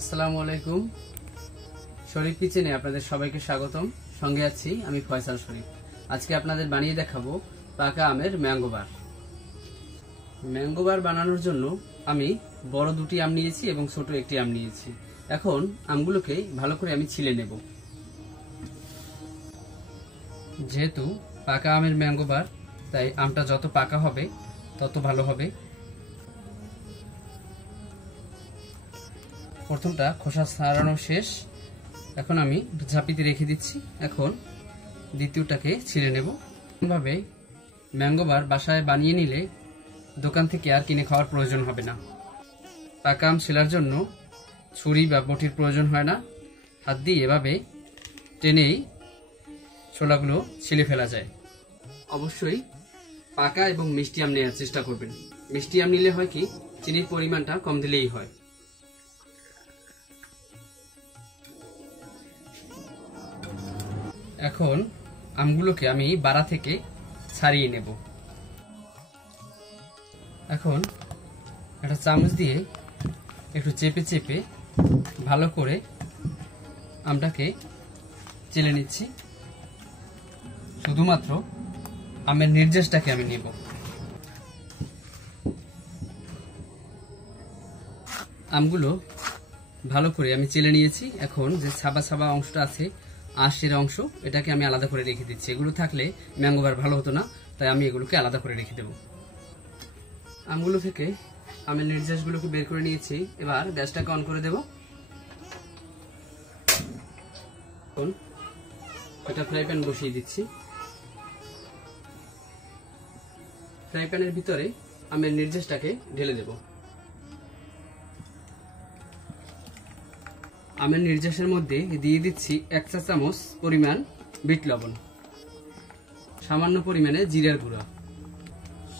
আসসালামু আলাইকুম। শরীফ কিচেনে আপনাদের সবাইকে স্বাগতম। সঙ্গে আছি আমি ফয়সাল শরীফ। আজকে আপনাদের বানিয়ে দেখাবো পাকা আমের ম্যাঙ্গো বার। ম্যাঙ্গো বার বানানোর জন্য আমি বড় দুটি আম নিয়েছি এবং ছোট একটি আম নিয়েছি। এখন আমগুলোকে ভালো করে আমি ছিলে নেব। যেহেতু পাকা আমের ম্যাঙ্গো বার, তাই আমটা যত পাকা হবে তত ভালো হবে। প্রথমটা খোসা ছাড়ানো শেষ, এখন আমি ঝাঁপিতে রেখে দিচ্ছি। এখন দ্বিতীয়টাকে ছিঁড়ে নেব। এভাবে ম্যাঙ্গো বার বাসায় বানিয়ে নিলে দোকান থেকে আর কিনে খাওয়ার প্রয়োজন হবে না। পাকা আম ছেলার জন্য ছুরি বা বটির প্রয়োজন হয় না, হাত দিয়ে এভাবে টেনেই ছোলাগুলো ছিলে ফেলা যায়। অবশ্যই পাকা এবং মিষ্টি আম নেওয়ার চেষ্টা করবেন। মিষ্টি আম নিলে হয় কি, চিনির পরিমাণটা কম দিলেই হয়। এখন আমগুলোকে আমি বাড়া থেকে ছাড়িয়ে নেব। এখন একটা চামচ দিয়ে একটু চেপে চেপে ভালো করে আমটাকে চেলে নিচ্ছি। শুধুমাত্র আমের নির্যাসটাকে আমি নেব। আমগুলো ভালো করে আমি চেলে নিয়েছি। এখন যে ছাবা ছাবা অংশটা আছে, আঁশের অংশ, এটাকে আমি আলাদা করে রেখে দিচ্ছি। এগুলো থাকলে ম্যাঙ্গো বার ভালো হতো না, তাই আমি এগুলোকে আলাদা করে রেখে দেব। আমগুলো থেকে আমের নির্যাসগুলোকে বের করে নিয়েছি। এবার গ্যাসটাকে অন করে দেব। এখন একটা ফ্রাই প্যান বসিয়ে দিচ্ছি। ফ্রাই প্যানের ভিতরে আমের নির্যাসটাকে ঢেলে দেব। আমের নির্যাসের মধ্যে দিয়ে দিচ্ছি 1 চা চামচ পরিমাণ বিট লবণ, সামান্য পরিমাণে জিরার গুঁড়া,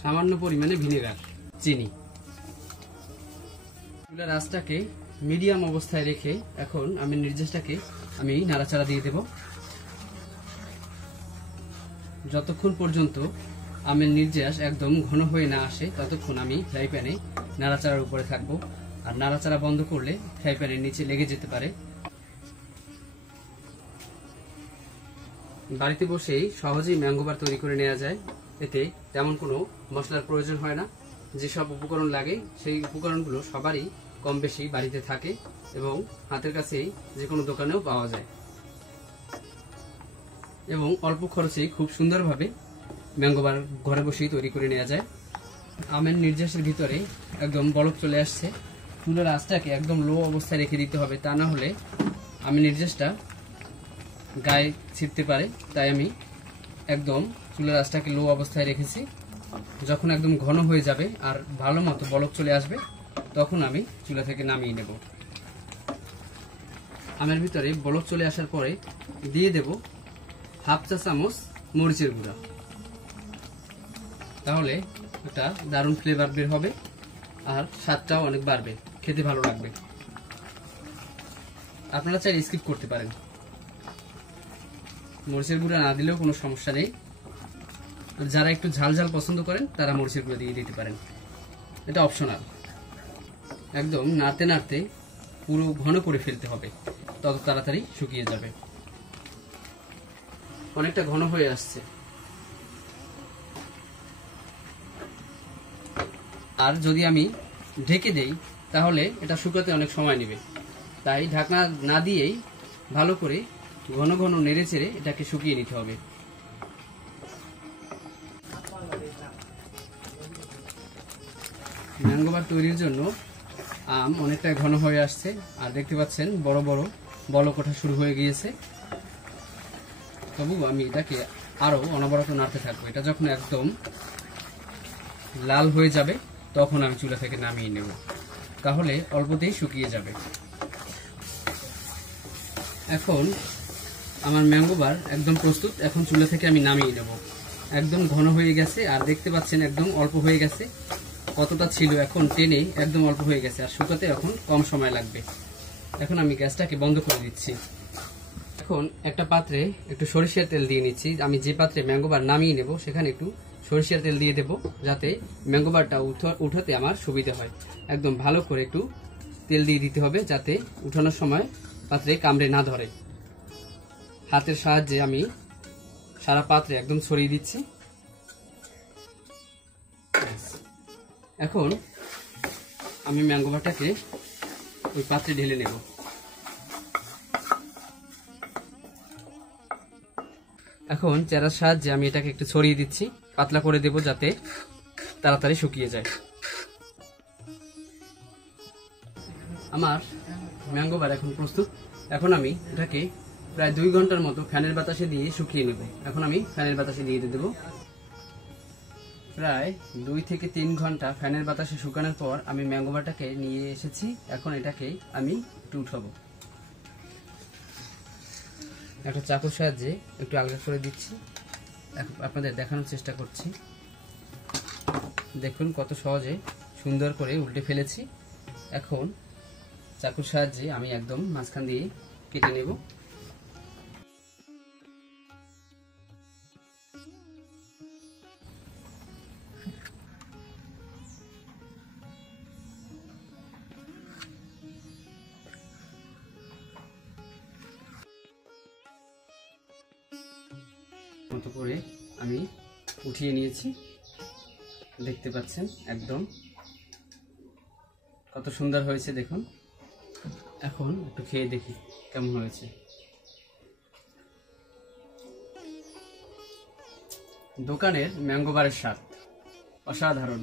সামান্য পরিমাণে ভিনেগার, চিনি। চুলার আঁচটাকে মিডিয়াম অবস্থায় রেখে এখন আমের নির্যাসটাকে আমি নাড়াচাড়া দিয়ে দেব। যতক্ষণ পর্যন্ত আমের নির্যাস একদম ঘন হয়ে না আসে ততক্ষণ আমি ফ্রাই প্যানে নাড়াচাড়ার উপরে থাকবো। আর নাড়াচাড়া বন্ধ করলে ফ্রাই প্যানের নিচে লেগে যেতে পারে। বাড়িতে বসেই সহজেই ম্যাঙ্গো বার তৈরি করে নেওয়া যায়। এতে তেমন কোনো মশলার প্রয়োজন হয় না। যেসব উপকরণ লাগে সেই উপকরণগুলো সবারই কম বেশি বাড়িতে থাকে এবং হাতের কাছেই যে কোনো দোকানেও পাওয়া যায়, এবং অল্প খরচেই খুব সুন্দরভাবে ম্যাঙ্গো বার ঘরে বসেই তৈরি করে নেওয়া যায়। আমের নির্যাসের ভিতরে একদম বরফ চলে আসছে। চুলার আঁচটাকে একদম লো অবস্থায় রেখে দিতে হবে, তা না হলে আমের নির্যাসটা গায়ে ছিটতে পারে। তাই আমি একদম চুলার আঁচটাকে লো অবস্থায় রেখেছি। যখন একদম ঘন হয়ে যাবে আর ভালো মতো বরফ চলে আসবে, তখন আমি চুলা থেকে নামিয়ে নেব। আমের ভিতরে বরফ চলে আসার পরে দিয়ে দেব 1/2 চা চামচ মরিচের গুঁড়া। তাহলে একটা দারুণ ফ্লেভার বের হবে আর স্বাদটাও অনেক বাড়বে, খেতে ভালো লাগবে। আপনারা চাইলে স্কিপ করতে পারেন, মরিচের গুঁড়া না দিলেও কোনো সমস্যা নেই। যারা একটু ঝাল ঝাল পছন্দ করেন তারা মরিচের গুঁড়া দিয়ে দিতে পারেন, এটা অপশনাল। একদম নাড়তে নাড়তে পুরো ঘন করে ফেলতে হবে, তত তাড়াতাড়ি শুকিয়ে যাবে। অনেকটা ঘন হয়ে আসছে। আর যদি আমি ঢেকে দেই তাহলে এটা শুকাতে অনেক সময় নেবে, তাই ঢাকনা না দিয়েই ভালো করে ঘন ঘন নেড়ে চেড়ে এটাকে শুকিয়ে নিতে হবে। ম্যাঙ্গো বার তৈরির জন্য আম অনেকটা ঘন হয়ে আসছে, আর দেখতে পাচ্ছেন বড় বড় বলক ওঠা শুরু হয়ে গিয়েছে। তবু আমি এটাকে আরো অনবরত নাড়তে থাকবো। এটা যখন একদম লাল হয়ে যাবে তখন আমি চুলা থেকে নামিয়ে নেব, তাহলে অল্পতেই শুকিয়ে যাবে। এখন আমার ম্যাঙ্গো বার একদম প্রস্তুত। এখন চুলা থেকে আমি নামিয়ে নেব। একদম ঘন হয়ে গেছে, আর দেখতে পাচ্ছেন একদম অল্প হয়ে গেছে। কতটা ছিল এখন টেনে একদম অল্প হয়ে গেছে, আর শুকাতে এখন কম সময় লাগবে। এখন আমি গ্যাসটাকে বন্ধ করে দিচ্ছি। এখন একটা পাত্রে একটু সরিষার তেল দিয়ে নিচ্ছি। আমি যে পাত্রে ম্যাঙ্গো বার নামিয়ে নেব সেখানে একটু সরিষার তেল দিয়ে দেব, যাতে ম্যাঙ্গো বারটা উঠাতে আমার সুবিধা হয়। একদম ভালো করে একটু তেল দিয়ে দিতে হবে, যাতে উঠানোর সময় পাত্রে কামড়ে না ধরে। হাতের সাহায্যে আমি সারা পাত্রে একদম ছড়িয়ে দিচ্ছি। এখন আমি ম্যাঙ্গো বারটাকে ওই পাত্রে ঢেলে নেব। এখন চেরার সাহায্যে আমি এটাকে একটু ছড়িয়ে দিচ্ছি, পাতলা করে দেব যাতে তাড়াতাড়ি শুকিয়ে যায়। আমার ম্যাঙ্গো বার এখন প্রস্তুত। এখন আমি এটাকে প্রায় 2 ঘন্টার মতো ফ্যানের বাতাসে দিয়ে শুকিয়ে নেব। এখন আমি ফ্যানের বাতাসে দিয়ে দেব। প্রায় 2 থেকে 3 ঘন্টা ফ্যানের বাতাসে শুকানোর পর আমি ম্যাঙ্গো বারটাকে নিয়ে এসেছি। এখন এটাকে আমি একটু উঠাবো। একটা চাকুর সাহায্যে একটু আলগা করে দিচ্ছি, আপনাদের দেখানোর চেষ্টা করছি। দেখুন কত সহজে সুন্দর করে উল্টে ফেলেছি। এখন চাকুর সাহায্যে আমি একদম মাঝখান দিয়ে কেটে নেব। মতো করে আমি উঠিয়ে নিয়েছি, দেখতে পাচ্ছেন একদম কত সুন্দর হয়েছে দেখুন। এখন একটু খেয়ে দেখি কেমন হয়েছে। দোকানের ম্যাঙ্গো বারের স্বাদ অসাধারণ।